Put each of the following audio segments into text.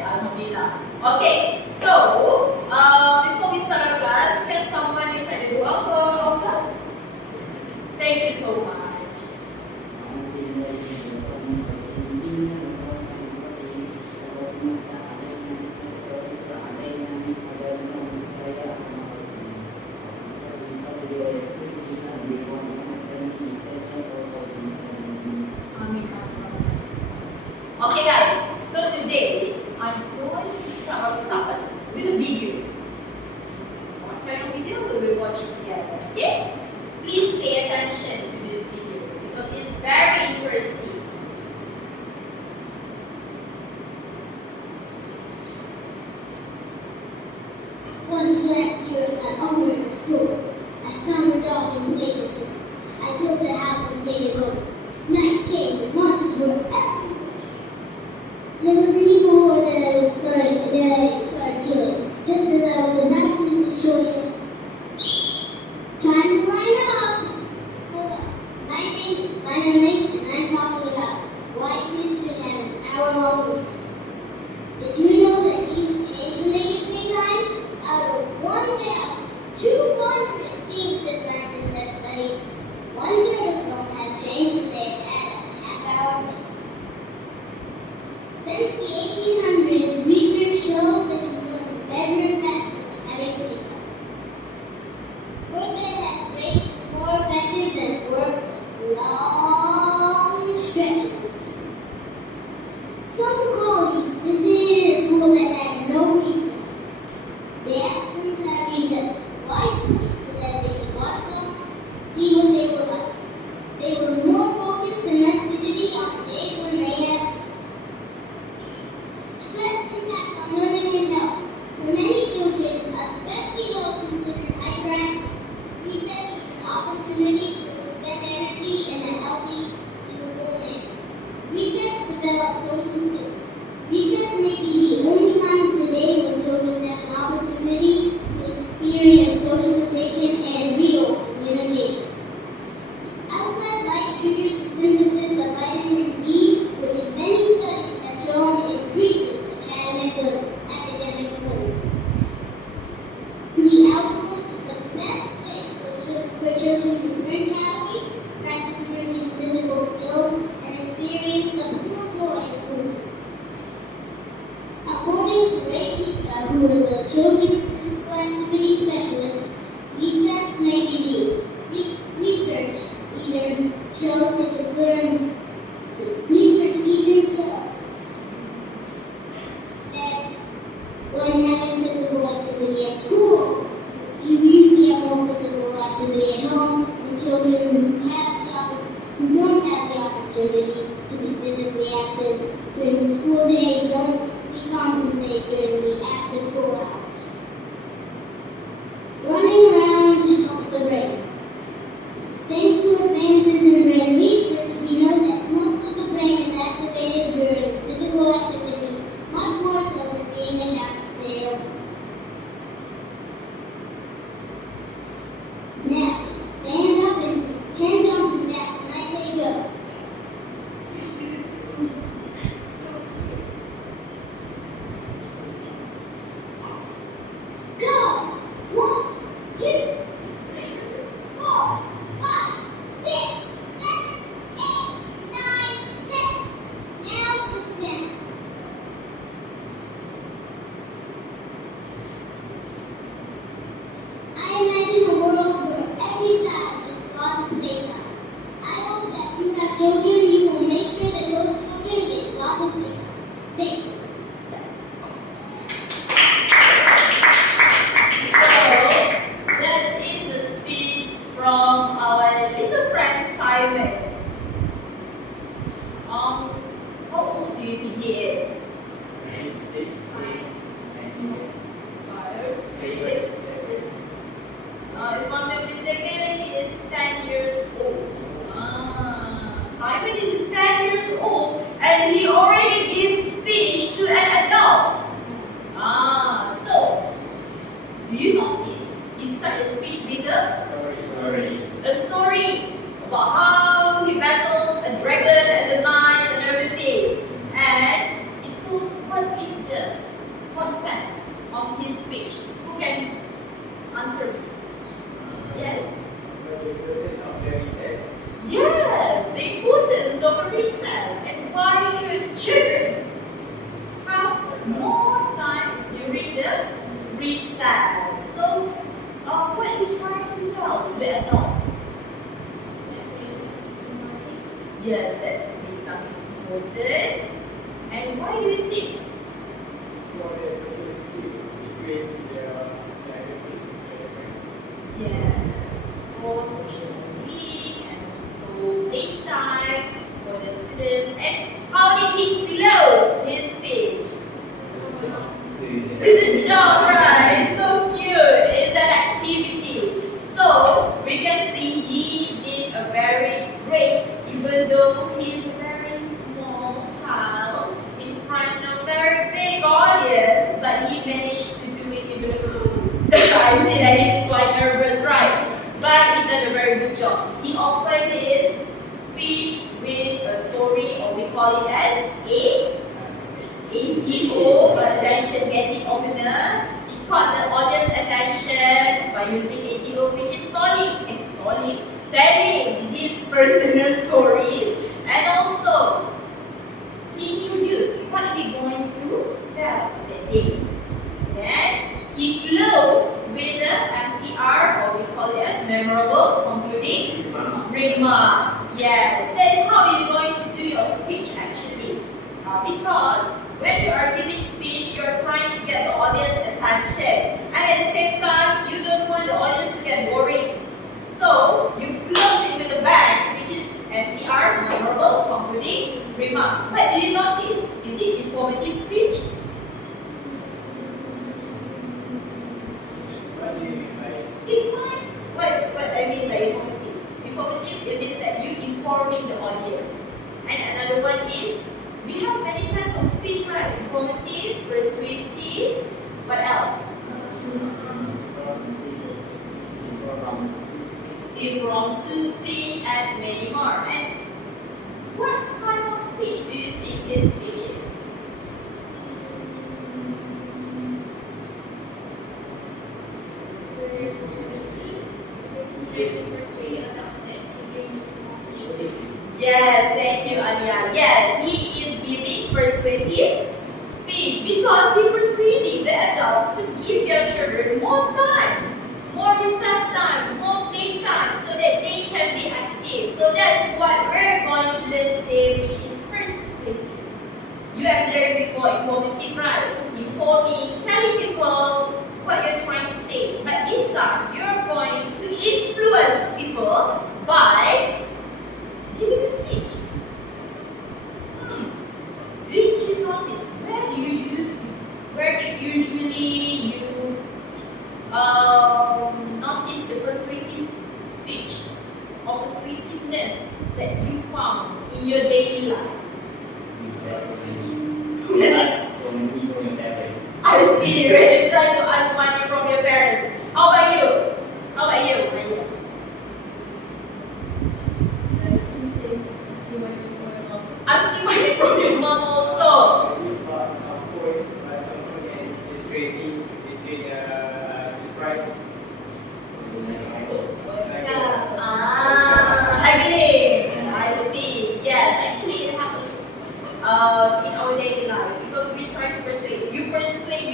Yes, alhamdulillah. Okay, so before we start our class, can someone recite the dua for our class? Thank you so much. Okay guys, so today I'm going to start our class with a video. What kind of video? We will watch it together, okay? Please pay attention to this video because it's very interesting. Once last year, I owned a store. I found a dog and played with it. I built a house and made it go. Night came, the monsters were everywhere. There was an evil war that I started killing. Just as I was about to show you. Time to line up! Hold on. My name is Nurulain, and I'm talking about why kids should have an hour-long recess. Did you know that kings change when they get playtime? Out of 1,200 kings that scientists have studied, 1/3 of them have changed when they had a half-hour break. Since the 1800s, research shows that you learn better and faster having playtime. Work that has breaks is more effective than work with long stretches. Some colleagues visited a school that had no recess. They asked them to have recess twice a week so that they could watch them, see what they were like. They were more focused and less fidgety on days when they had stress impacts on learning and health. For many children, especially those considered hyperactive, recess is an opportunity to expend energy in a healthy, suitable manner. Recess develops social skills. Recess may be the only time of the day when children have an opportunity to experience socialization and real communication. Outside light triggers the synthesis of vitamin D, which many studies have shown increases academic learning. The outdoors is the best place for children to burn calories, practice emerging physical skills, and experience the pure joy of movement. According to Ray Pika, who is a children's physical activity specialist, recess may be needed. Research even shows that you learn. Research even shows that when having physical activity at school, you usually have more physical activity at home, and children who don't have the opportunity to be physically active during the school day don't compensate during the after-school hours. Running around helps the brain. Thanks to advances in brain research, we know that most of the brain is activated during physical activity, much more so than being a couch potato. Now, stand up and pretend on content of his speech? Who can answer me? Yes. Yes, the importance of a recess and why should children have more time during the recess? So, what are you trying to tell to the adults? Yes, that time is important. And why do you think? Yes, for socializing and also playtime for the students. And how did he close his speech? Good job, right? So cute. It's an activity. So we can see he did a very great, even though he's a very small child in front of a very big audience, but he managed to do it even though I see that he's quite nervous, right? But he did a very good job. He opened his speech with a story, or we call it as AGO, attention getting opener. He caught the audience attention by using AGO, which is telling his personal stories, and also he introduced what are we going to tell that day. Then he closed with the MCR, or we call it as memorable concluding remarks. Yes, that is how you're going to do your speech actually. Because when you are giving speech, you're trying to get the audience attention, and at the same time, you don't want the audience to get boring. So you close it with a bang, which is MCR, memorable concluding remarks. But do you notice? Is it informative speech? What I mean by informative? Informative, it means that you informing the audience. And another one is, we have many kinds of speech, right? Informative, persuasive, what else? Impromptu speech, and many more. And what kind of speech do you think this speech is? Yes, thank you, Alia. Yes, he is giving persuasive speech because he persuading the adults to give their children more time, more recess time, more play time, so that they can be active. So that is what we're going to learn today, which is persuasive. You have learned before informative, right? Informing, telling people what you're trying to say. But this time, you're going to influence people by giving a speech. Did you notice where did usually you notice the persuasive speech or persuasiveness that you found in your daily life? I see, when you try to ask money from your parents. How about you? Maria? Asking money from your mom also. Haggling. I see. Yes, actually it happens in our daily life because we try to persuade. You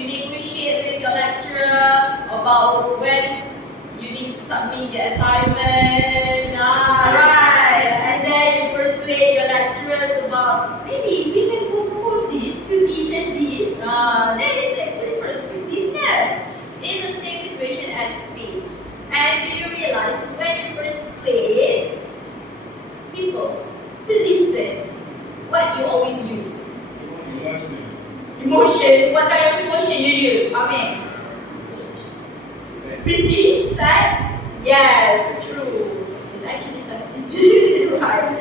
negotiate with your lecturer about when you need to submit the assignment. Right. And then you persuade your lecturers about maybe we can postpone this to this and this. That is actually persuasiveness. It's the same situation as speech. And do you realize when you persuade people to listen, what you always use? Emotion. What kind of emotion you use? Amen. Pity? Sad? Yes, true. It's actually sad-pity, right?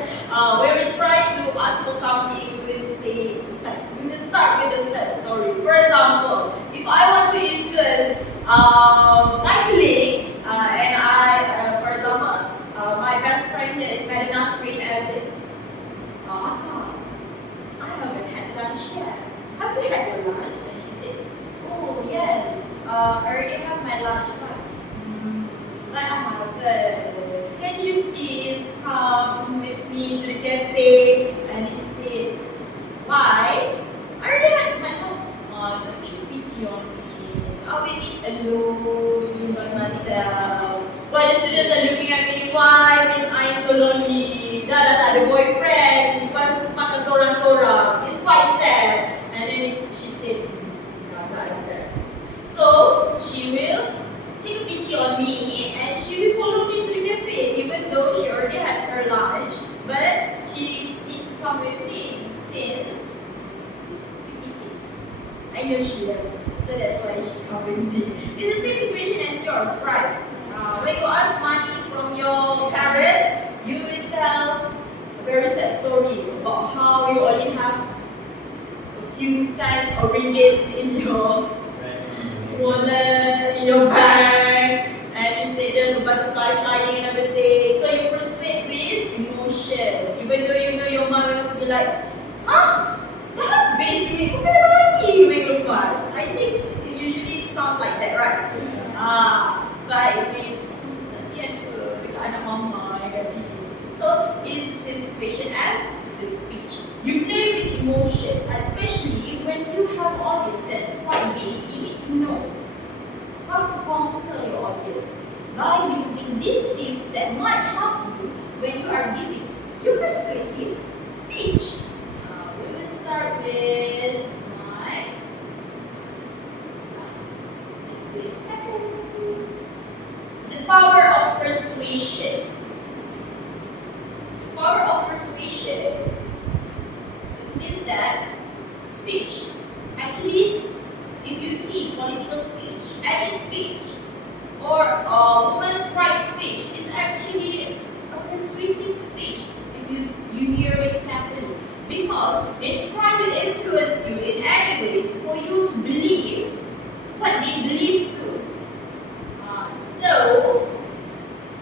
When we try to ask for something, we say sad. We will start with a sad story. For example, if I want to influence my colleagues, and for example, my best friend that is Madam Nasrin, and I said, Akka, I haven't had lunch yet. Have you had your lunch? And she said, I already have my lunch, but can you please come with me to the cafe? And he said, why? I already had my lunch. Don't you pity on me. I will eat alone by myself. But the students are looking at me, why Miss I so lonely? Dah tak ada boyfriend. Lepas tu makan sorang-sorang. It's quite sad. And then she said, agak like that. So she will take a pity on me and she will follow me to the cafe, even though she already had her lunch. But she needs to come with me since pity. I know she will. So that's why she come with me. It's the same situation as yours, right? When you ask money from your parents, you will tell a very sad story about how you only have a few cents or ringgits in your wallet, in your bag, and you say there's a butterfly flying and everything. So you persuade with emotion, even though you know your mom will be like, huh? Dah habis duit, kau kena bagi duit lepas. I think it usually sounds like that, right? But it means, kasihan ke dekat anak mama yang kat sini. So it is the same situation as the speech. You play with emotion, especially when you have audience that's quite big. You need to know how to conquer your audience by using these tips that might help you when you are giving your persuasive speech. We will start with my slides. This way, second. The power of persuasion. Power of persuasion means that speech, actually, if you see political speech, any speech, or women's right speech, is actually a persuasive speech if you hear it carefully. Because they try to influence you in any ways for you to believe what they believe too. So,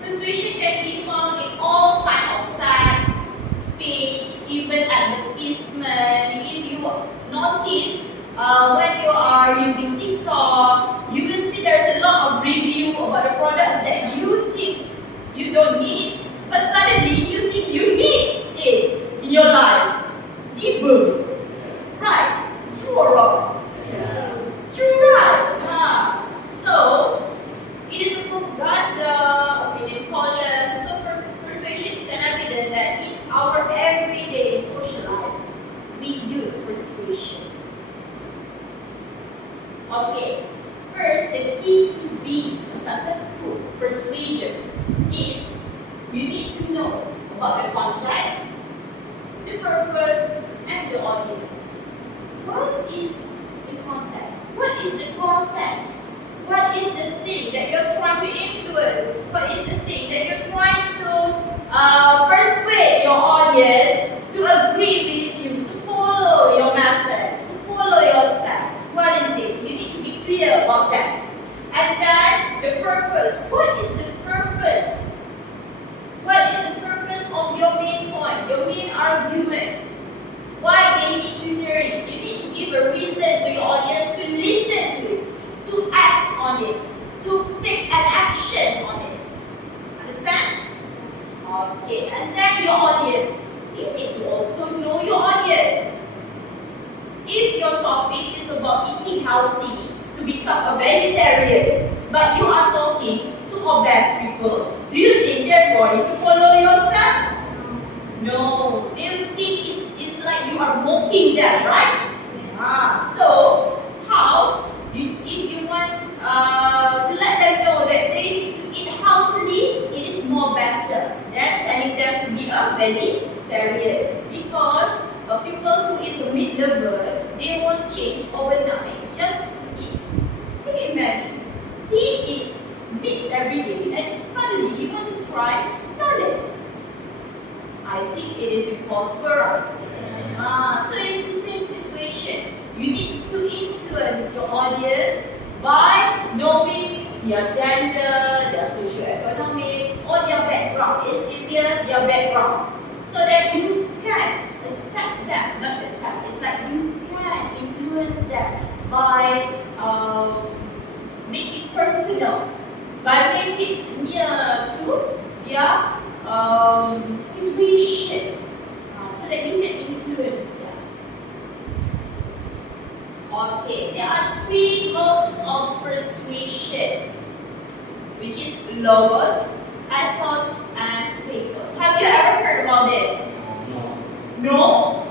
persuasion can be found in all kinds of texts, speech, even advertisement. If you notice, when you are using TikTok, you will see there's a lot of review about the products that you think you don't need, but suddenly you think you need it in your life. Tiba. Right? True or wrong? Yeah. True, right? So, it is a propaganda, opinion column. So persuasion is an evidence that in our everyday social life, we use persuasion. Okay, first, the key to be a successful persuader is you need to know about the context, the purpose, and the audience. What is the context? What is the content? What is the thing that you're trying to influence? What is the thing that you're trying to persuade your audience to agree with you, to follow your method, to follow your steps? What is it? You need to be clear about that. And then the purpose. What is the purpose? What is the purpose of your main point, your main argument? Why they need to hear it? You need to give a reason to your audience to listen to it, to act on it, to take an action on it. Understand? Okay, and then your audience. You need to also know your audience. If your topic is about eating healthy to become a vegetarian, but you are talking to obese people, do you think they're going to follow your steps? No, they will think it's like you are mocking them, right? So, how? If you want to let them know that they need to eat healthily, it is more better than telling them to be a vegetarian. Because people who is a meat lover, they won't change overnight just to eat. Can you imagine? He eats meats every day and suddenly he wants to try salad. I think it is impossible, right? So it's the same situation. You need to influence your audience by knowing their gender, their socio-economics, or their background. It's easier, their background. So that you can attack them, not attack. It's like you can influence them by make it personal, by making it near to their situation, so that you can influence them. Okay, there are three modes of persuasion, which is logos, ethos, and pathos. Have you ever heard about this? No?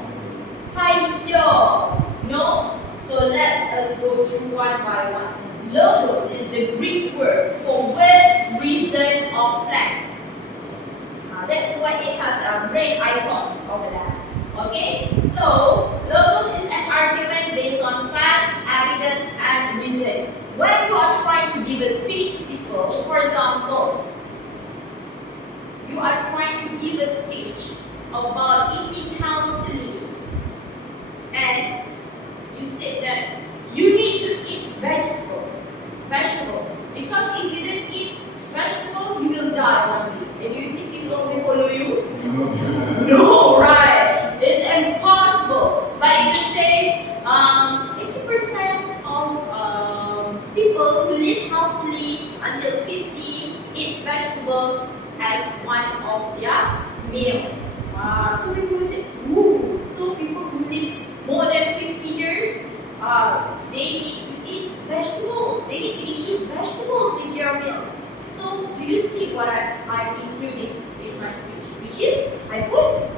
Hiyo? No? So let us go through one by one. Logos is the Greek word for word, reason, or plan. That's why it has brain icons over there. Okay? So, logos is an argument based on facts, evidence, and reason. When you are trying to give a speech to people, for example, you are trying to give a speech about eating healthily, and you said that you need to eat vegetable, because if you didn't eat vegetable, you will die one day. And you think people will follow you? No, right? It's impossible. But if you say 80% of people who live healthily until 50 eats vegetable as one of their meals. So people say, ooh, so people who live more than 50 years, they need to eat vegetables. They need to eat vegetables in their meals. So do you see what I'm including in my speech? Which is, I put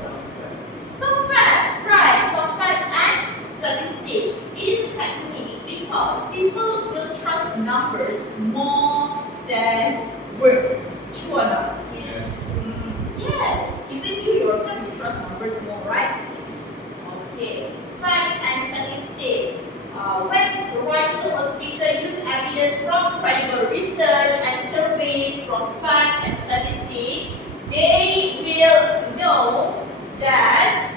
some facts, right? Some facts and statistics. It is a technique because people will trust numbers more than words. True or not? Yes. Yes. Even you yourself, you trust numbers more, right? Okay. Facts and statistics. When the writer or speaker use evidence from credible research and surveys from facts and statistics, they will know that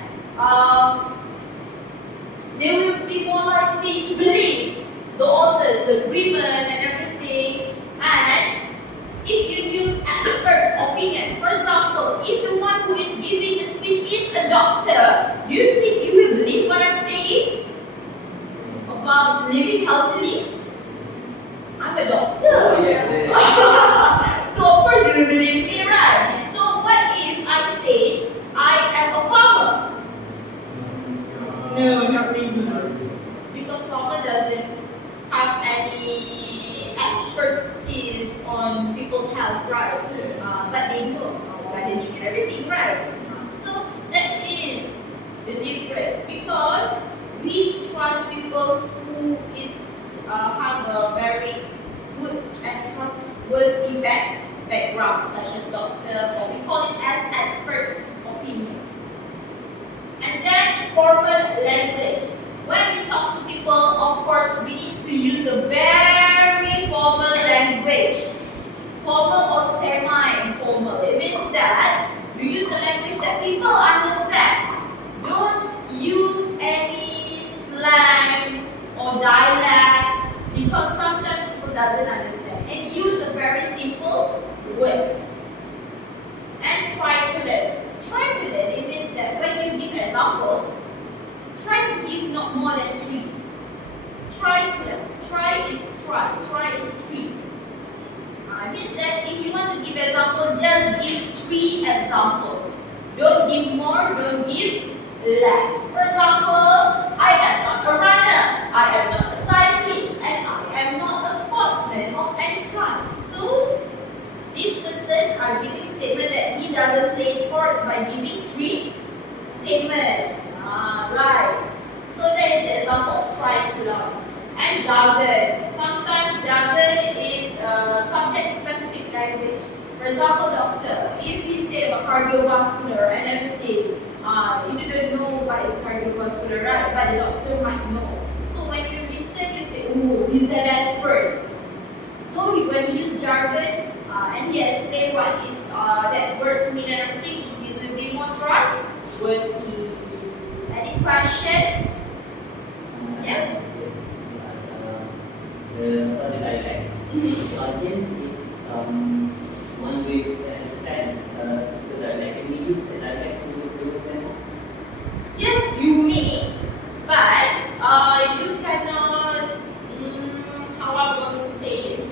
they will be more likely to believe the author's agreement and everything. And if you use expert opinion, for example, if the one who is giving the speech is a doctor, do you think you will believe what I'm saying about living healthily? I'm a doctor. So of course you will believe me, right? So what if I say I am a farmer? No, not really. Because farmer doesn't have any expertise on people's health, right? But they know gardening and everything, right? So that is the difference, because we trust people who is have a very good and trustworthy background, such as doctor, or we call it as expert opinion. And then formal language. When we talk to people, of course, we need to use a very formal language. Formal or semi-informal. It means that you use a language that people understand. Don't use any slangs or dialects, because sometimes people doesn't understand. And use a very simple words. And triculate. Triculate, it means that when you give examples, try to give not more than 3. Triculate. Try is try. Try is 3. It means that if you want to give example, just give 3 examples. Don't give more, don't give less. For example, I am not a runner, I am not a cyclist, and I am not a sportsman of any kind. So, this person are giving statement that he doesn't play sports by giving 3 statements. Right. So that is the example of triculate. And jargon. Sometimes jargon is subject-specific language. For example, doctor, if he said about cardiovascular and everything, you didn't know what is cardiovascular, right? But the doctor might know. So when you listen, you say, oh, he's an expert. So when you use jargon, and he explains what is that words mean and everything, you will be more trustworthy. Any question? Yes? The dialect. The audience is one way to understand the dialect. Can we use the dialect to influence them? Yes, you may, but you cannot, how I'm going to say it,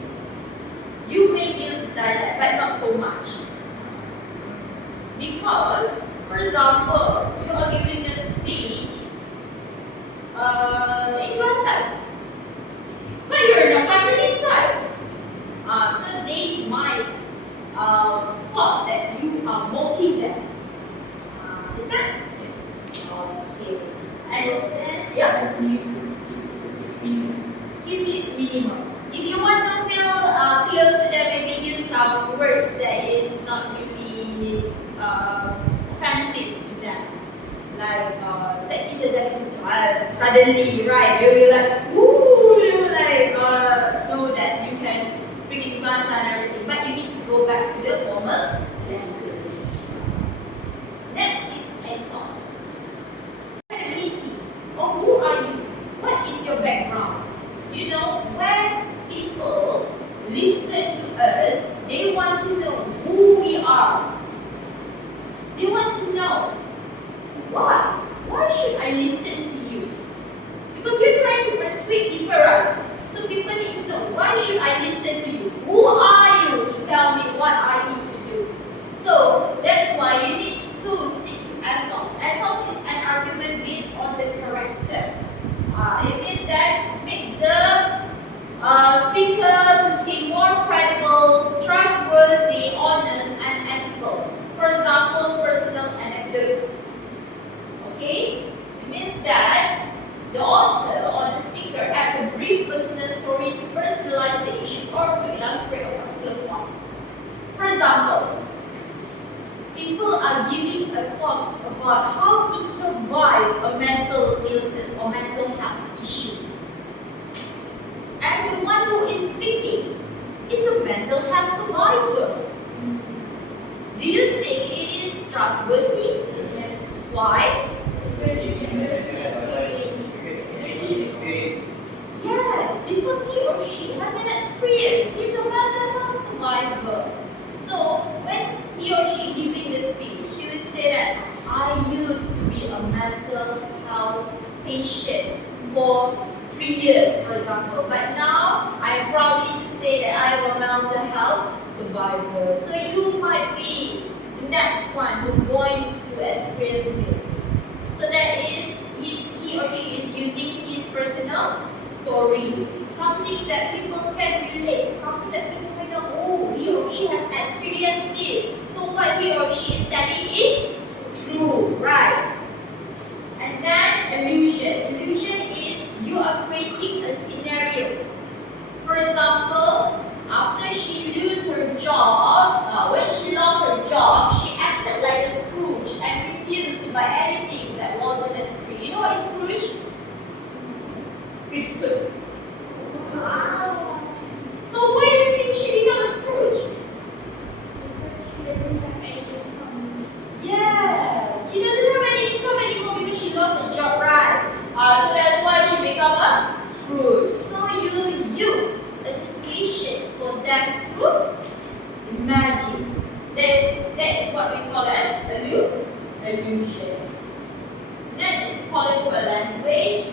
minimum. If you want to feel close to them, maybe use some words that is not really offensive to them. Like, set kita jadi macam suddenly, right? They will like, woo, they will like know that you can speak in Kelantan and everything. But you need to go back to the formal language. Next is ethos. Credibility. Or who are you? What is your background? You know, when people listen to us, they want to know who we are. They want to know, why? Why should I listen to you? Because you're trying to persuade people, right? So people need to know, why should I listen to you? Who are you to tell me what I need to do? So that's why you need to stick to ethos. Ethos is an argument based on the character. It means that makes the speaker to seem more credible, trustworthy, honest, and ethical. For example, personal anecdotes. Okay? It means that the author or the speaker adds a brief personal story to personalize the issue or to illustrate a particular point. For example, people are giving a talks about how to survive a mental illness or mental health issue. And the one who is speaking is a mental health survivor. Do you think it is trustworthy? Yes. Why? Yes, because he or she has an experience. He's a mental health survivor. So when he or she giving the speech, he will say that I used to be a mental health patient for 3 years, for example. But now I'm proudly to say that I am a mental health survivor. So you might be the next one who's going to experience it. So that is, he or she is using his personal story. Something that people can relate. Something that people can know, oh, he or she has experienced this. So what he or she is telling is true, right? And then illusion. Illusion is you are creating a scenario. For example, after she lose her job, when she lost her job, she acted like a Scrooge and refused to buy anything that wasn't necessary. You know what is Scrooge? Wow. So why do you think she became a Scrooge? Because she doesn't have any income. Yeah, she doesn't have any income anymore because she lost her job, right? So that's why she became a Scrooge. So you use a situation for them to imagine. That is what we call as illusion. Next is colloquial language.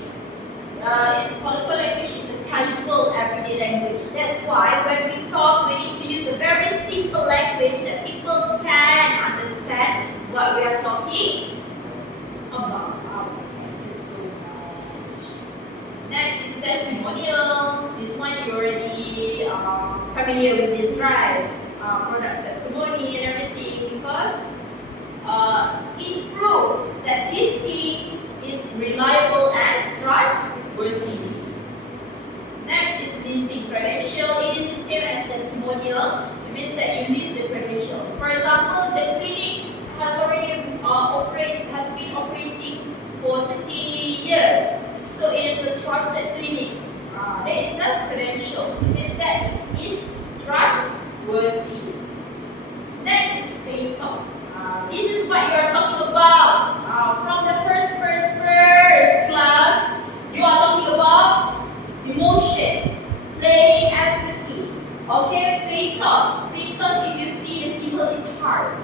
Colloquial language is a casual everyday language. That's why when we talk, we need to use a very simple language that people can understand what we are talking about. Thank you so much. Next is testimonials. This one you already familiar with this, right? Product testimony and everything, because it proves that this thing is reliable and trustworthy. Next is listing credential. It is the same as testimonial. It means that you list the credential. For example, the clinic has already been operating for 30 years. So it is a trusted clinic. That is a credential. It means that it is trustworthy. Next is pathos. This is what you are talking about. From the first class, you are talking about emotion, playing empathy. Okay, pathos. Pathos, if you see the symbol, is heart.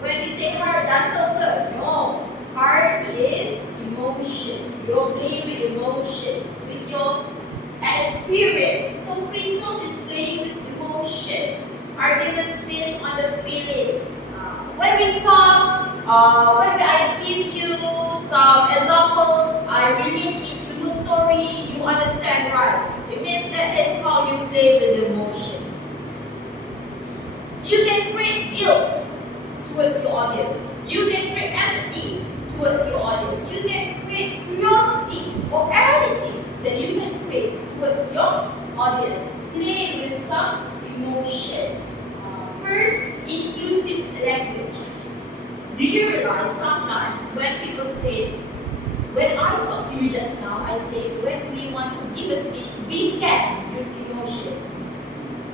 When we say heart, jantung, no. Heart is emotion. You're playing with emotion, with your experience. So pathos is playing with emotion. Arguments based on the feelings. When we talk, when I give you some examples, I relate it to the story, you understand, right? It means that is how you play with emotion. You can create guilt towards your audience. You can create empathy towards your audience. You can create curiosity or anything that you can create towards your audience play with some emotion. First, inclusive language. Do you realize sometimes when people say, when I talk to you just now, I say when we want to give a speech, we can use emotion.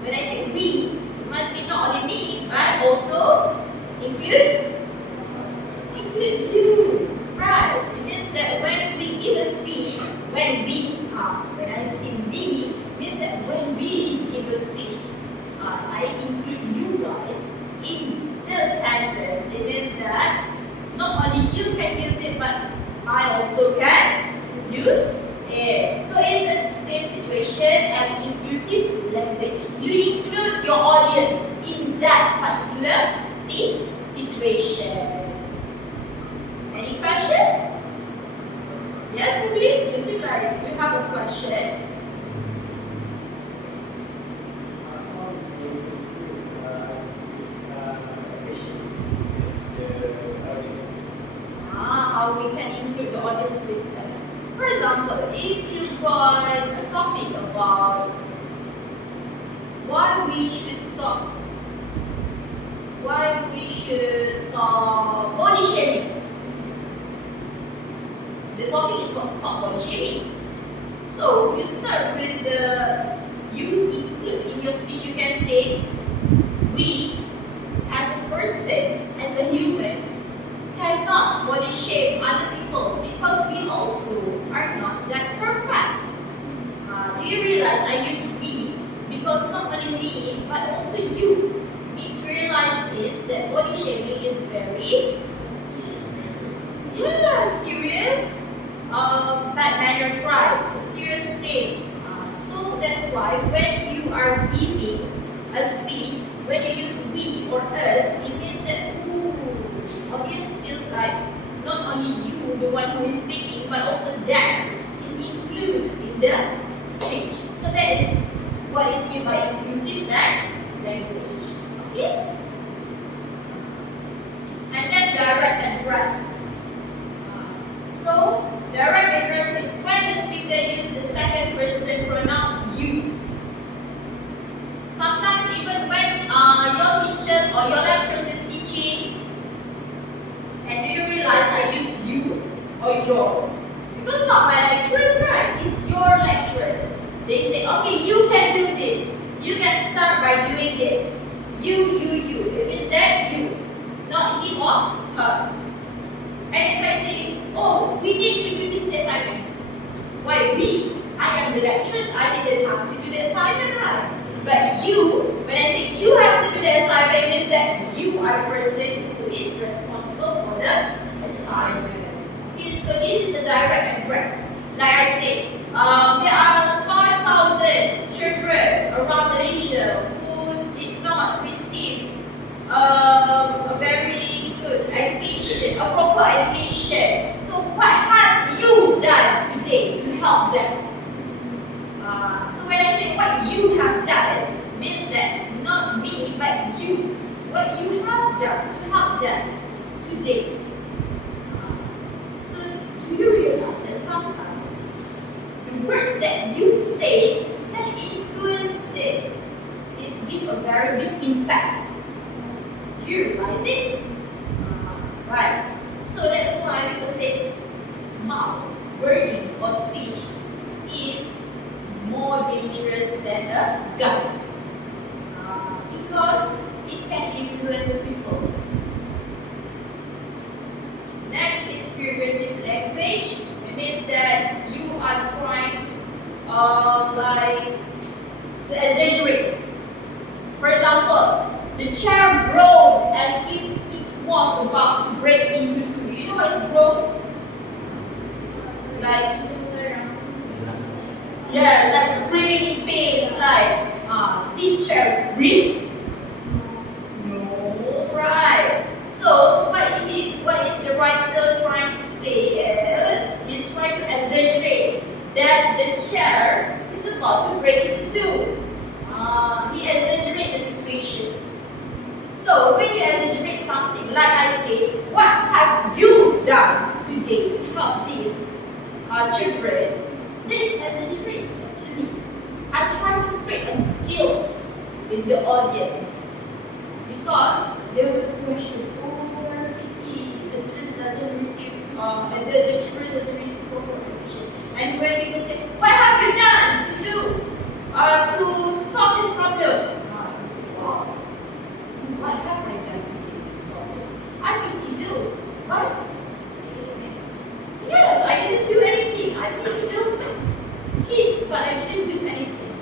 When I say we, it must be not only me, but also include you. Right? It means that when we give a speech, when I say we, means that when we give a speech, I include you guys in the sentence. It means that not only you can use it, but I also can use it. So it's the same situation as inclusive language. You include your audience in that particular situation. Any question? Yes, please. You seem like you have a question. How we can include the audience with us. For example, if you've got a topic about why we should stop body shaming. The topic is called stop body shaming. So you start with you include in your speech, you can say, we as a person, as a human, cannot body shame other people because we also are not that perfect. Do you realize I use we because not only me but also you need to realize this, that body shaming is very serious bad manners, right? A serious thing. So that's why when you are giving a speech, when you use we or us, it means that audience feels like not only you, the one who is speaking, but also them is included in the speech. So that is what is meant by inclusive language. Okay? And then direct address. So direct address is when the speaker uses the second person pronoun you. Sometimes even when your teachers or your lecturers is teaching, and do you realize I use you or your? Because not my lecturers, right? It's your lecturers. They say, okay, you can do this. You can start by doing this. You. It means that you, not him or her. And if I say, oh, we need to do this assignment. Why we? I am the lecturers. I didn't have to do the assignment, right? But you, when I say you have to do the assignment, it means that you are the person who is responsible for the assignment. Okay, so this is a direct address. Like I said, there are 5,000 children around Malaysia who did not receive a very good education, a proper education. So what have you done today to help them? So when I say what you have done, means that not me, but you. What you have done to help them today. So do you realize that sometimes the words that you say can influence it? It gives a very big impact. Do you realize it? Right. So that's why people say mouth, wordings or speech is more dangerous than a gun. Because it can influence people. Next is figurative language. It means that you are trying to exaggerate. For example, the chair broke as if it was about to break into two. You know what is broke? Like just like screaming in pain. It's like did chair scream? No, right. So what is the writer trying to say is he's trying to exaggerate that the chair is about to break into two. He exaggerates the situation. So when you exaggerate something, like I say, what have you done today to help these children? This is exaggerate actually. I try to in the audience, because they will question, oh, BINTI, the students doesn't receive, the children doesn't receive proper education. And when people say, what have you done to do to solve this problem? I say, wow, what have I done to solve this? I BINTI those. What? Yes, I didn't do anything. I BINTI those kids, but I didn't do anything.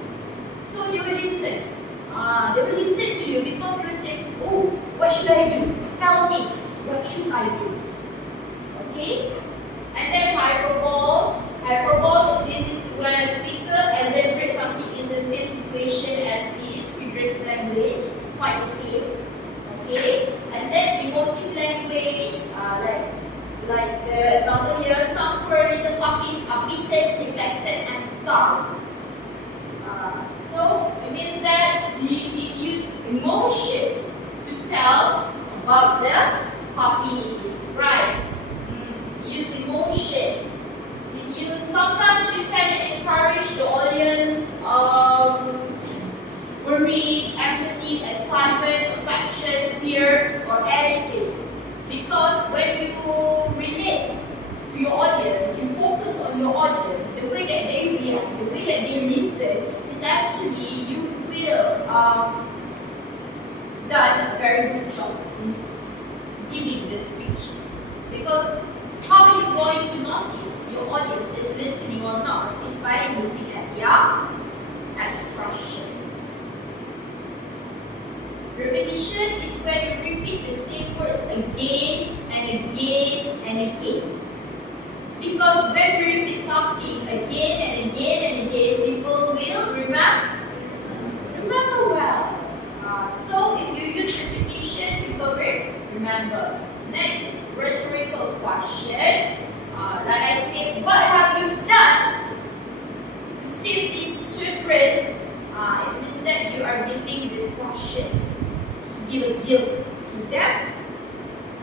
So they will listen. They will listen to you because they will say, oh, what should I do? Tell me, what should I do? Okay? And then hyperbole. Hyperbole, this is when a speaker exaggerates something in the same situation as it is figurative language. It's quite the same. Okay? And then emotive language, like the example here, some poor little puppies are beaten, neglected, and starved. So it means that you use emotion to tell about the puppies, right? Use emotion. Sometimes you can encourage the audience, worry, empathy, excitement, affection, fear, or anything. Because when you relate to your audience, you focus on your audience, the way that they react, the way that they listen, is actually you will done a very good job in giving the speech. Because how are you going to notice your audience is listening or not is by looking at their expression. Repetition is when you repeat the same words again and again and again. Because when we repeat something again and again and again, people will remember well. So if you use repetition, people will remember. Next is rhetorical question. Like I said, what have you done to save these children? It means that you are giving the question, to give a guilt to them,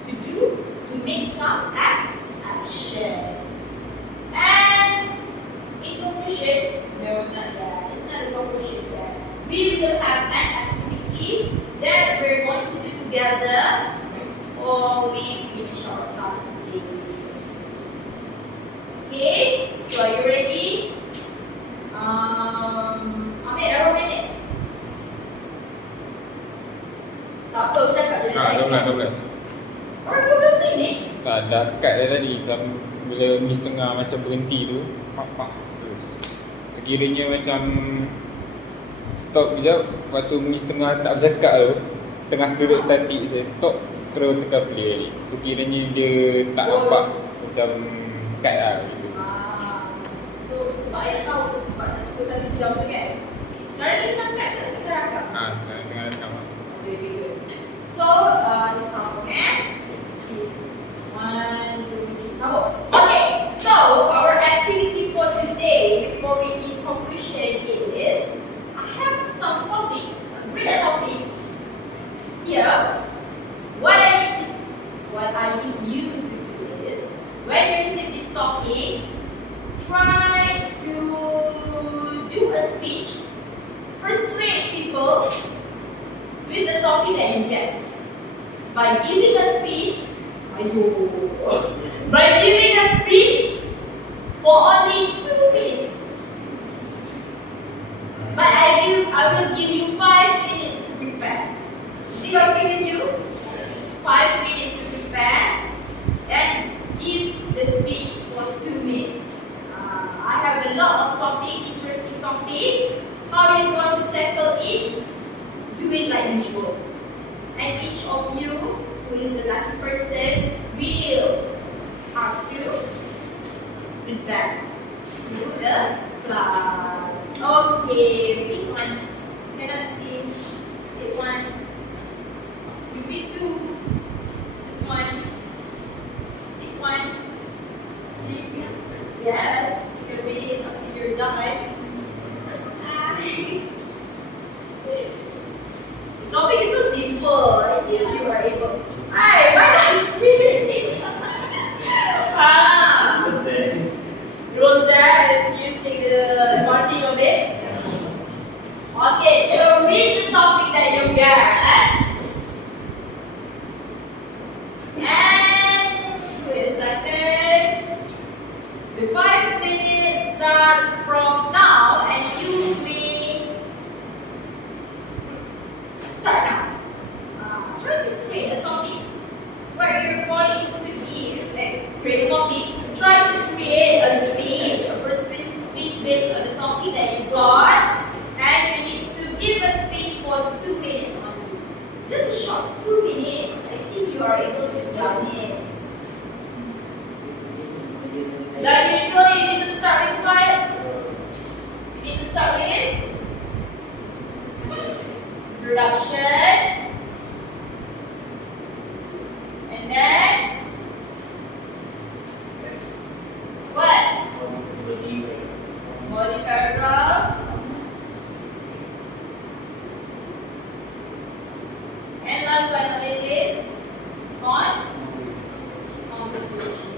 to do, to make some action. And in conclusion, no, not yet. It's not a conclusion yet. We will have an activity that we're going to do together before we finish our class today. Okay, so are you ready? Amir, berapa minit? Tak apa, cakap je. 12. Orang 12 minit? Dah cut dah tadi. Bila Miss tengah macam berhenti tu, pak terus. Sekiranya macam stop kejap, waktu Miss tengah tak bercakap tu, tengah duduk statik, saya stop, terus tekan play. Sekiranya dia tak nampak macam cut lah. So sebab saya nak tahu sebab nak cukup 1 jam tu kan. Sekarang ni kita cut ke? Kita rakam? Sekarang tengah rakam lah. Okay, good. So, kita sambung kan? Okay. 1, 2, 3, sambung. Okay, so our activity for today before we in conclusion is I have some topics, great topics here. What I need you to do is when you receive this topic, try to do a speech, persuade people with the topic that you get. By giving a speech, for only 2 minutes. But I will give you 5 minutes to prepare. See what I'm giving you? 5 minutes to prepare and give the speech for 2 minutes. I have a lot of topic, interesting topic. How are you going to tackle it? Do it like usual. And each of you who is the lucky person will have to present to the class. Okay, pick one. Cannot see. Pick one. You pick 2. This one. Pick one. Yes, you can read it until you're done. The topic is so simple. I think you are able. Hi, why not you? It was that you take the advantage of it. you get. And wait a second. The 5 minutes starts from now, and you may start now. Try to create a topic where you're going to give, create a topic. Try to create a speech, a persuasive speech based on the topic that you got, and you need to give a speech for 2 minutes only. Just a short 2 minutes. I think you are able to do it. Like usually, you need to start with what? You need to start with introduction. And then what? Body paragraph. And last but not least is conclusion.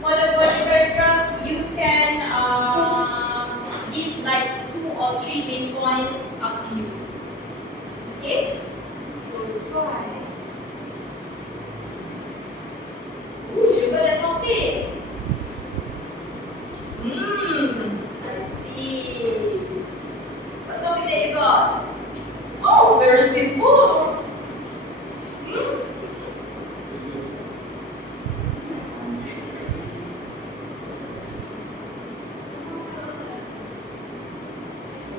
For the body paragraph, you can give like 2 or 3 main points up to you. Okay? So try. You got a topic. I see. What topic that you got? Oh, very simple.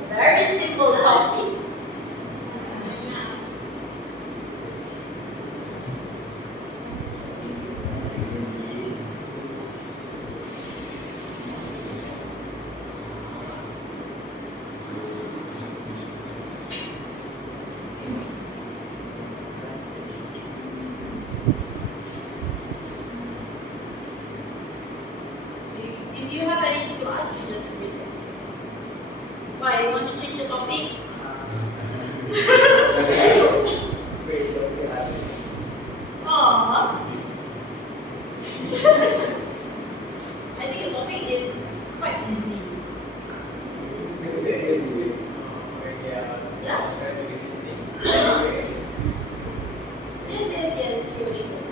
Very simple topic. If you have anything to ask, you just raise it. Why? You want to change the topic? Aww. I think the topic is quite easy. Yeah? Yes, sure.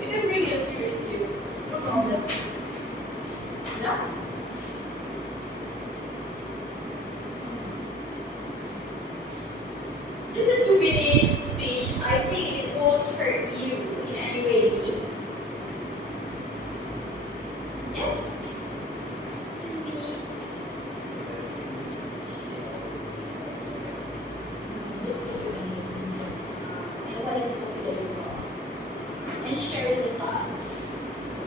You can bring your spirit with you. No problem. Yeah? Just a 2-minute speech. I think it won't hurt you in any way. Yes? Excuse me. Just a 2 minutes. And what is the topic that you got? And share with the class.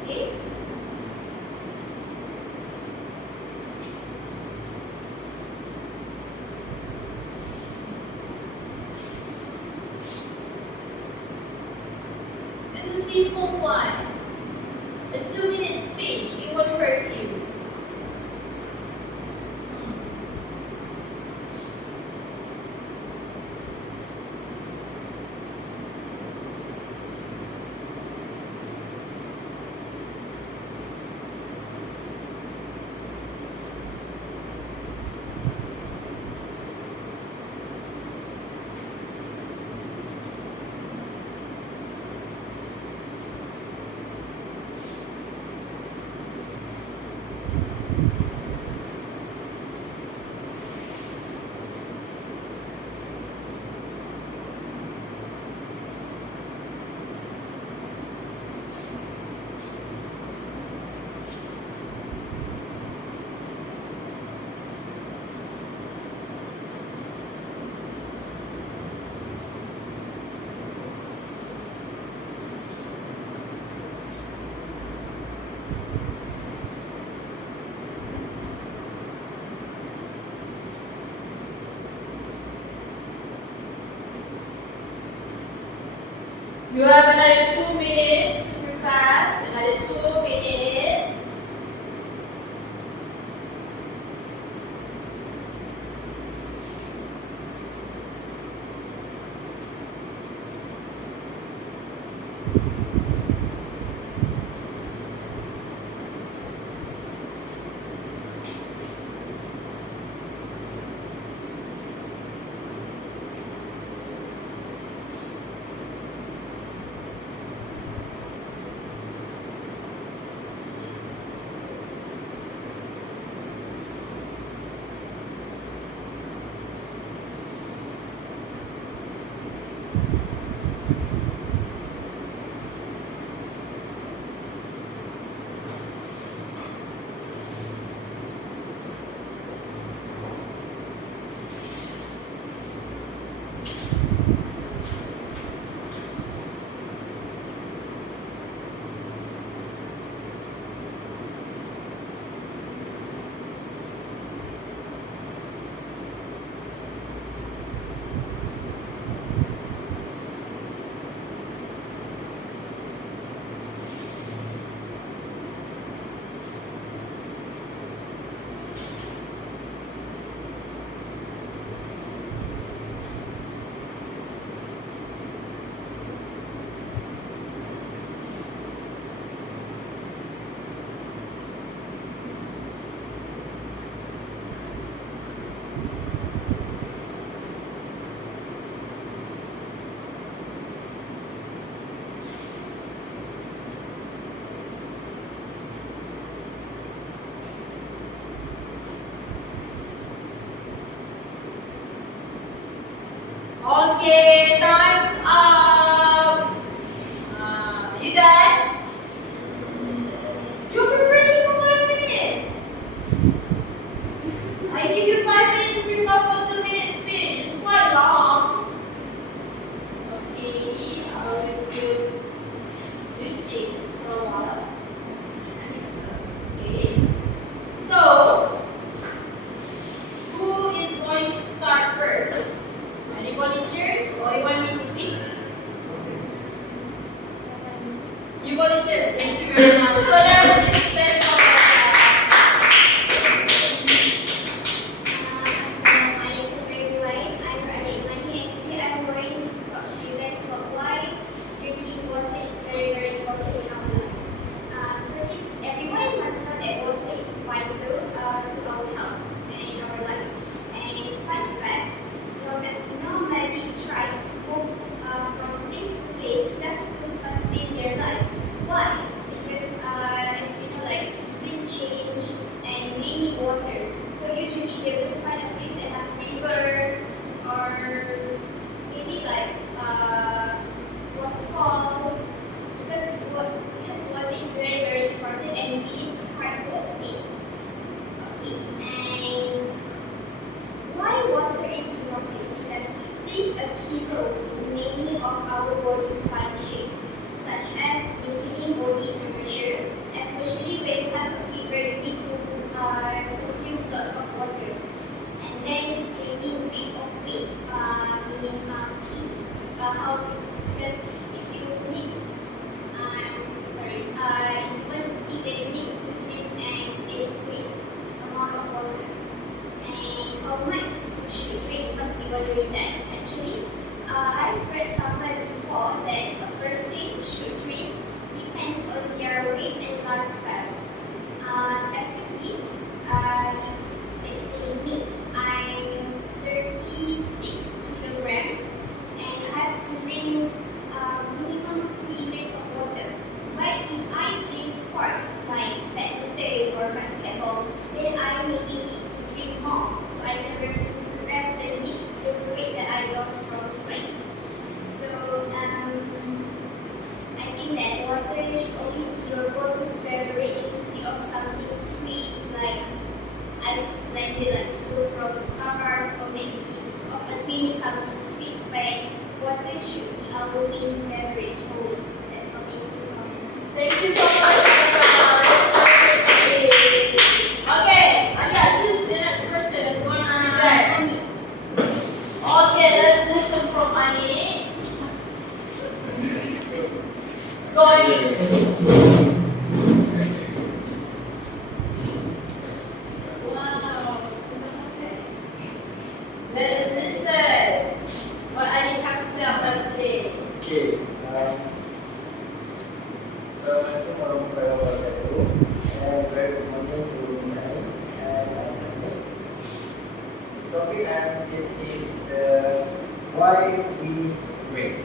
Okay? This is a simple one. A 2-minute speech, it won't hurt you. You have another 2 minutes to prepare. Another 2 minutes. I give you 5 minutes to prepare for 2 minutes spin. It's quite long. Okay, I will use this thing for a while. Okay. So, who is going to start first? Any volunteers or you want me to pick? You volunteer. Thank you very much. So let's listen for My name is Nurulain. I'm from AM2307014458. Today I'm going to talk to you guys about why drinking water is very, very important in our life. Everyone must know that water is vital to our health and in our life. And fun fact, nobody tries to move from place to place just to sustain their life. Why? Because as you know, like season change and they need water. So usually they will find a place that have river or maybe like waterfall because water is very, very important and it is hard to obtain. Okay, and why water is important? Because it plays a key role in many of our body's functions, such as maintaining body temperature, especially when you have a fever, you need to consume lots of water. And then gaining rate of weight, meaning heat, because if you need, if you want to eat, then you need to drink an adequate amount of water. And how much you should drink must be wondering that. Actually, I've read somewhere before that a person should drink depends on their weight and lifestyles. Basically, if let's say me, I'm 36 kilograms and I have to drink minimum 2 liters of water. But if I play sports like badminton or basketball, then I maybe need to drink more so I can replenish the fluid that I lost from sweat. So I think that water should always be your go-to beverage instead of something sweet like ice blended like goes from Starbucks or maybe of course we need something sweet, but water should be our main beverage always. That's for me. Thank you so much. Okay, Alia, choose the next person that's going to be there. Ani. Okay, let's listen from Ani. Go Ani. Wow. Let us listen what Ani have to tell us today. Okay. Assalamualaikum warahmatullahi wabarakatuh. And very good morning to Miss Ani and my classmates. The topic I'm giving is why we need rain.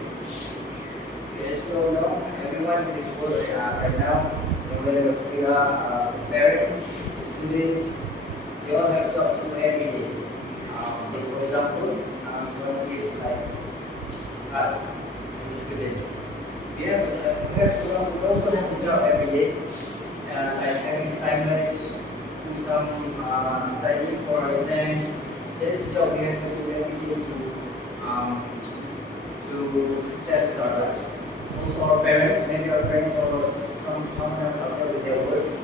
As you all know, everyone in this world right now, whether we are parents, students, they all have jobs to do every day. For example, I'm going to give like us as a student. We also have a job every day, like having assignments, do some studying for exams. There is a job we have to do every day to success with our lives. Also our parents, maybe our parents or someone else out there with their works.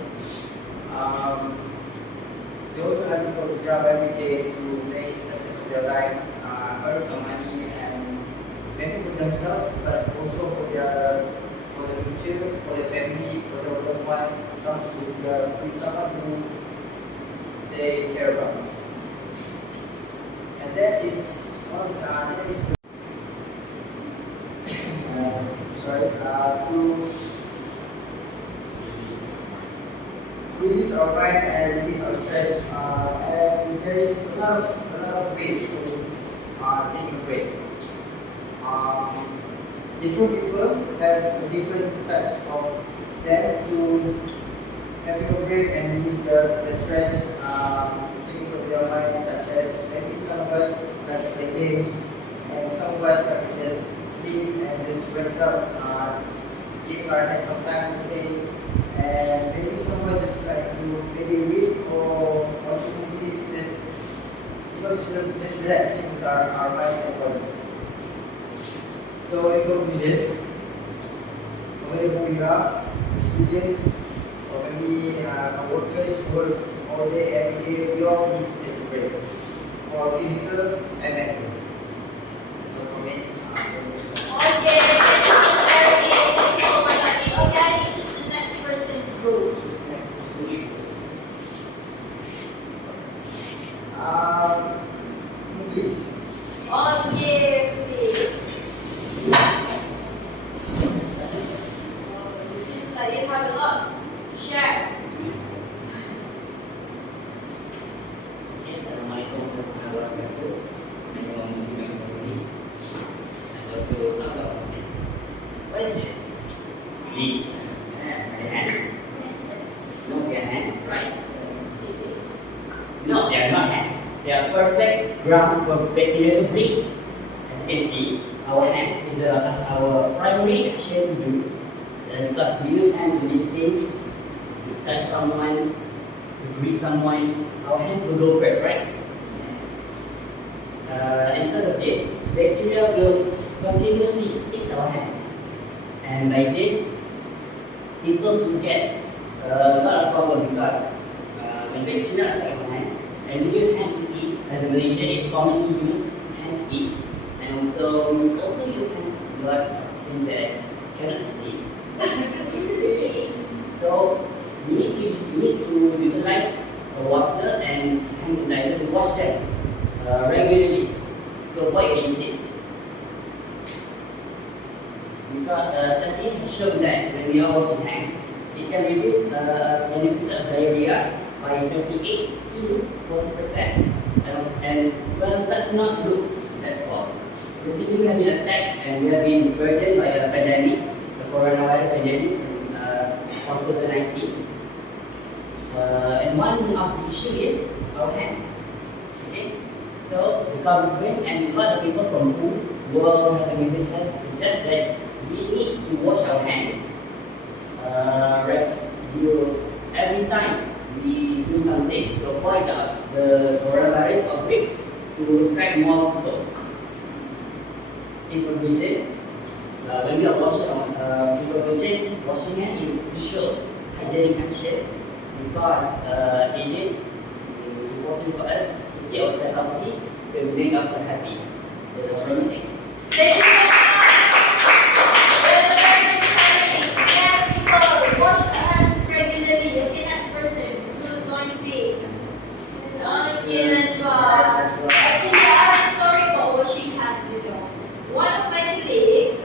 They also have to go to job every day to make success with their life, earn some money, and maybe for themselves, but also for the future, for the family, for their loved ones, someone who they care about. And that is one of to release our mind and release our stress. And there is a lot of ways to take a break. Different people have different types of them to having a break and release their stress, taking of their mind, such as maybe some of us like to play games, and some of us like to just sleep and just rest up, giving our head some time to think, and maybe some of us just like to maybe read or watch movies, just because it's just relaxing with our minds and bodies. So in conclusion, no matter who we are, students or maybe workers who works all day, every day, we all need to take a break for physical and mental. So for me, Okay, thank you so much. Okay, I need just the next person to go. please. Okay, please. It seems like you have a lot to share. Assalamualaikum warahmatullahi wabarakatuh. What is this? These hands. No, they are hands, right? No, they are not hands. They are perfect ground for bacteria to breathe. As you can see, our hand is our primary action to do. Because we use hand to lift things, to touch someone, to greet someone, our hands will go first, right? And because of this, bacteria will continuously stick to our hands. And by this, people will get a lot of problem because when bacteria are stuck in our hand, and we use hand to eat, as a Malaysian, it's commonly used hand to eat. And also, we also use hand to do lots of things that cannot sleep. So, we need to utilize water and hand sanitizer to wash them regularly to avoid disease. Because studies have shown that when we are washing hands, it can reduce of diarrhea by 28 to 40%. And well, that's not good. That's all. Recently, we have been attacked and we have been burdened by a pandemic, the coronavirus pandemic from 2019. And one of the issue is our hands. Okay, so the government and a lot of people from WHO World Health Organization suggest that we need to wash our hands every time we do something to avoid the coronavirus outbreak to infect more people. In conclusion, when we are washing hands is crucial hygienic action because it is important for us to keep ourselves healthy, to make ourselves happy. Thank you so much. That's very exciting. Yes, people, wash your hands regularly. Okay, next person. Who's going to be? Actually, I have a story about washing hands, you know. One of my colleagues,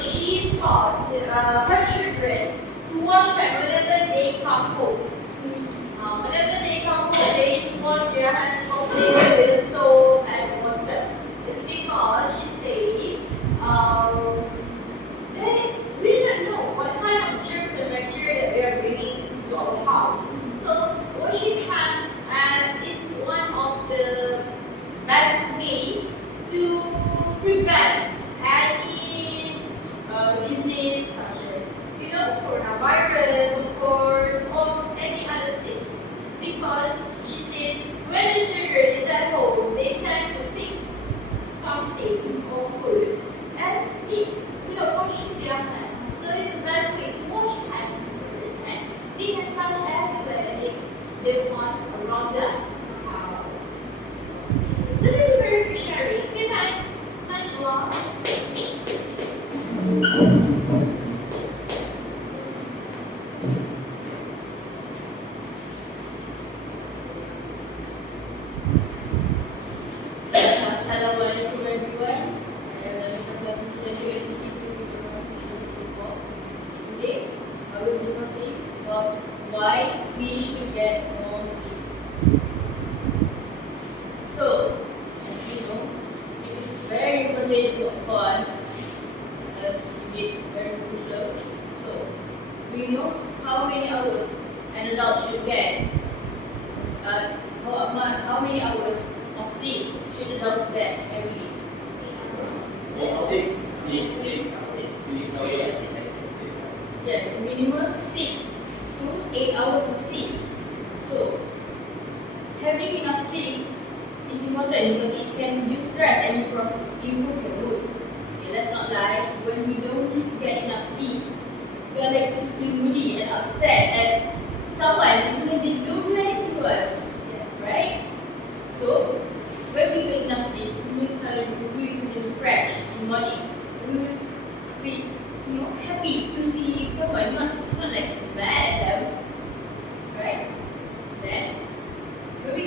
she taught her children to wash hands whenever they come home. Whenever they come home, they need to wash their hands properly with soap and water. It's because she says we don't know what kind of germs and bacteria that we are bringing into our house. So washing hands is one of the best way to prevent any disease such as coronavirus, of course, or any other things. Because she says when the children is at home, they tend to pick something or food and eat without washing their hands. So it's the best way to wash hands first, and we can touch everywhere that they want around the house. So this is very good sharing. Okay, thanks, Najwa. Assalamualaikum everyone. Today, I will be talking about why we should get more sleep. So, as we know, sleep is very important for us as we get having enough sleep is important because it can reduce stress and improve your mood. Okay, let's not lie. When we don't get enough sleep, we are like to feel moody and upset at someone even though they don't do anything to us, right? So when we get enough sleep, we will feel fresh in the morning. We will feel, happy to see someone, not like mad at them, right? Then when we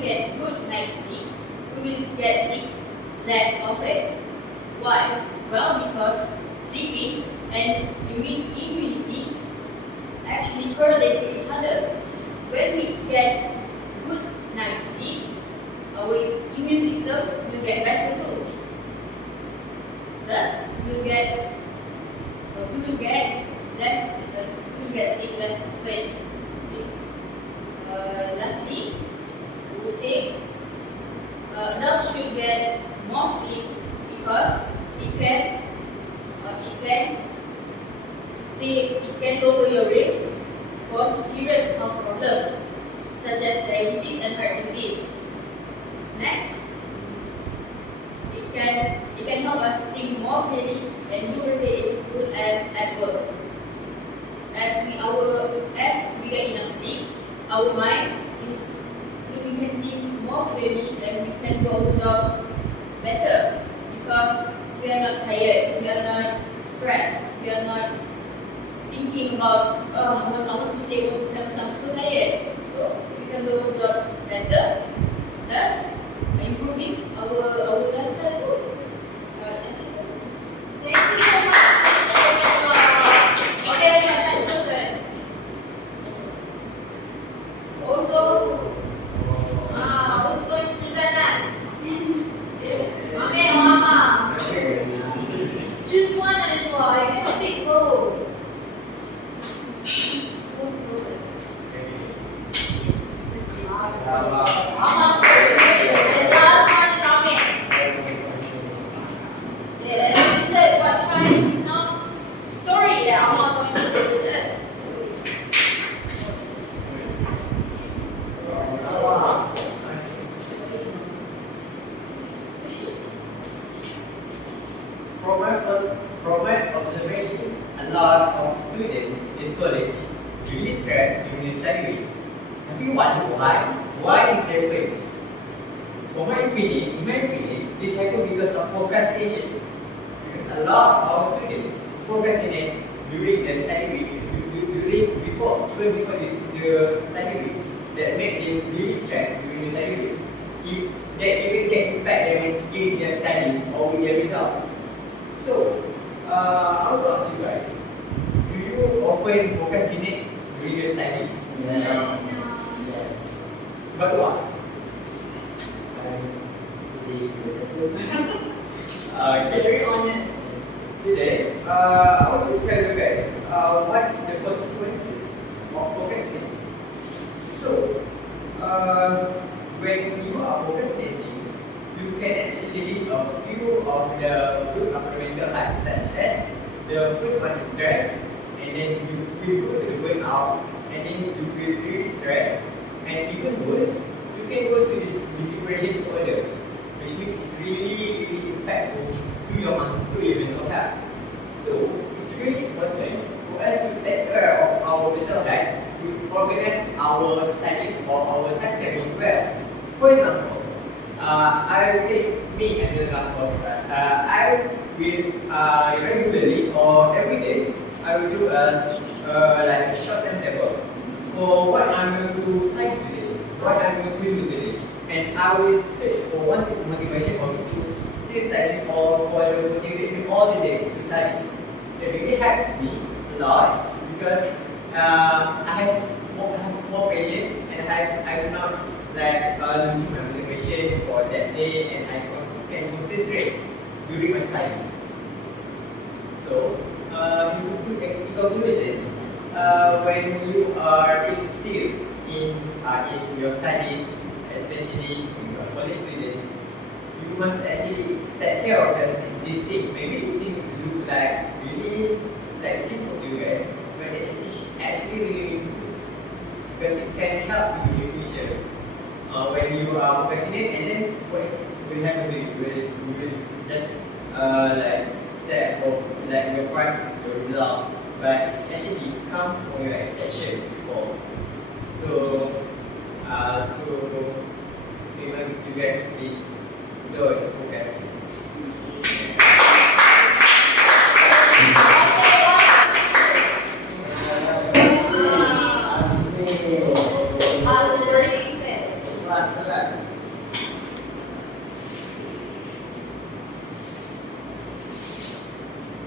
get good night's sleep, we will get sick less often. Why? Well, because sleeping and immunity actually correlates with each other. When we get good night's sleep, our immune system will get better too. Thus, we will get sick less often. Lastly, we will say adults should get more sleep because it can lower your risk for serious health problems such as diabetes and heart disease. Next, it can help us think more clearly and do better in school and at work. As we get enough sleep, our mind we can think more clearly and we can do our jobs better because we are not tired, we are not stressed, we are not thinking about I want to stay home because I'm so tired. So we can do our jobs better, thus improving our lifestyle too. That's it. Thank you so much. Okay, next person. Also, who's going to present next? Mame or Mama? Choose one and you cannot pick both. Mama first. And last one is Mame. Yeah, let's listen what kind of story that Amma going to do with us. From my observation, a lot of students in college really stressed during the study week. Have you wondered why? Why this happening? In my opinion, this happened because of procrastination. Because a lot of students procrastinate during the study week, even before the study week, that make them really stressed during the study week. That even can impact them in their studies or in their result. So, I want to ask you guys, do you often procrastinate during your studies? Yes. But what? Very honest. Today, I want to tell you guys what is the consequences of procrastinating. So, when you are procrastinating, you can actually lead a few of the good fundamental heights, such as the first one is stress, and then you will go to the burnout, and then you will feel stress, and even worse, you can go to the depression disorder, which means it's really impactful to your mental health. So it's really important for us to take care of our mental health, to organize our studies or our timetables well. For example, I will take me as an example. I will regularly or every day I will do like a short timetable for what I'm going to study today, what I'm going to do today, and I will search for one motivation for me to still study or for the motivation all the days to study. It really helps me a lot because I have more patience and I do not losing my motivation for that day, and I can concentrate during my studies. So, in conclusion, when you are still in your studies, especially your college students, you must actually take care of this thing. Maybe this thing look like really simple to you guys, but it's actually really because can help you in the future. When you are procrastinate, and then what will happen to you? You will just like set for like your price, your result, but it's actually come from your attention before. So to remind you guys, please don't procrastinate.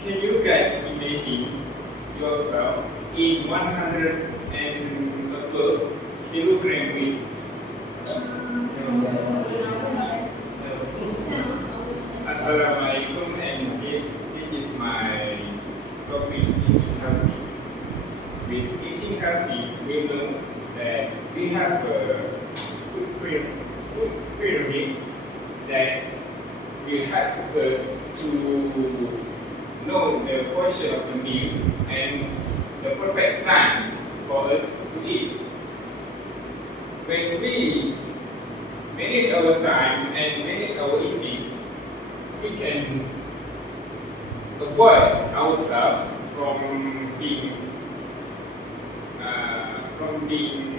Can you guys imagine yourself in 100 and above kilogram weight? Assalamualaikum, and this is my topic, eating healthy. With eating healthy, we know that we have a food pyramid that will help us to know the portion of the meal and the perfect time for us to eat. When we manage our time and manage our eating, we can avoid ourselves from being from being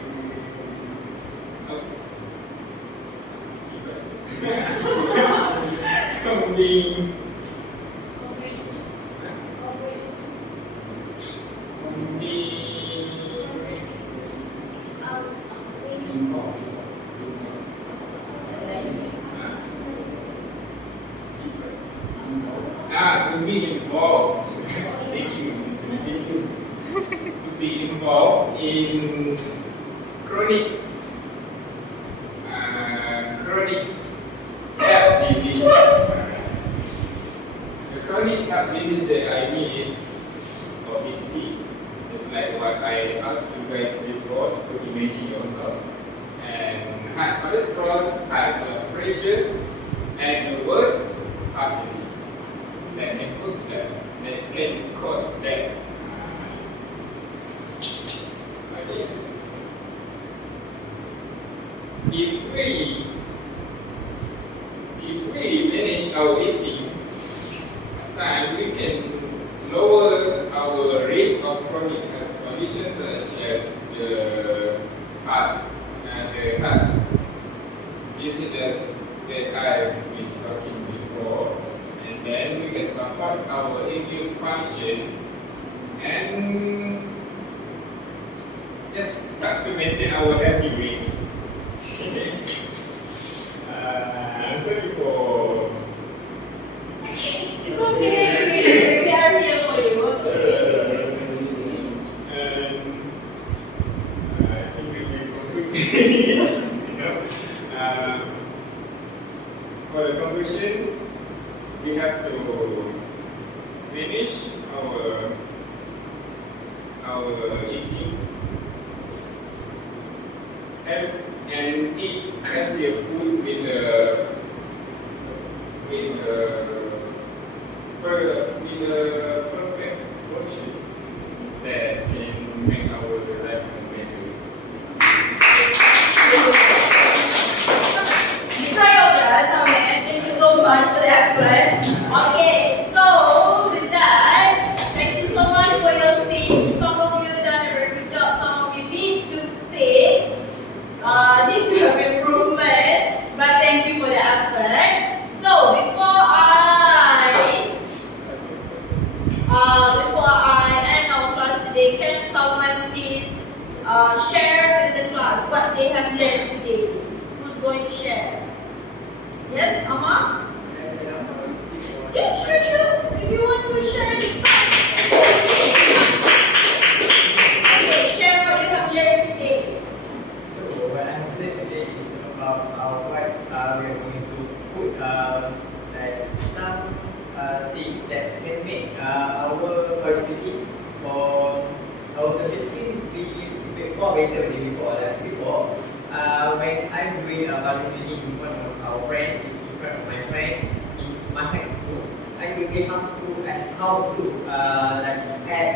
to be involved. Thank you. To be involved in chronic health disease. The chronic health disease that I mean is obesity. It's like what I asked you guys before to imagine yourself. And high cholesterol, high blood pressure, and the worst, heart disease. That can cause that. If we manage our eating time, we can lower our risk of chronic health conditions such as the heart disease that I've been talking before. And then we can support our immune function and just start to maintain our healthy weight. Sorry for. It's okay. We are here for you. Okay. I think we will conclude. For the conclusion, we have to manage our eating and eat healthier food with a perfect portion that can make our life better. Try your best, okay? Thank you so much for the effort. Okay, so with that, thank you so much for your speech. Some of you done a very good job. Some of you need to fix, need to have improvement. But thank you for the effort. So before I end our class today, can someone please share with the class what they have learned today? Who's going to share? Yes, Amma? Yeah, sure. If you want to share, it's fine. Okay, share what you have learned today. So what I have learned today is about what we are going to put like some things that can make our productivity or our social skill be more better than before. Like before, when I'm doing participating in front of our friend, in front of my friend in my high school, I really have to how to like add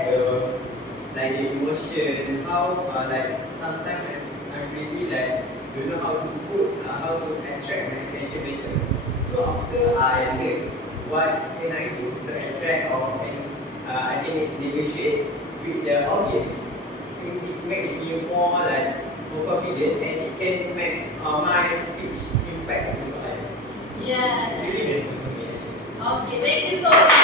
the emotion, how like sometimes don't know how to extract my attention better. So after I learned what can I do to attract or I can negotiate with the audience, so it makes me more confident and it can make my speech impactful to audience. Yes. It's really beautiful to me actually. Okay, thank you so much.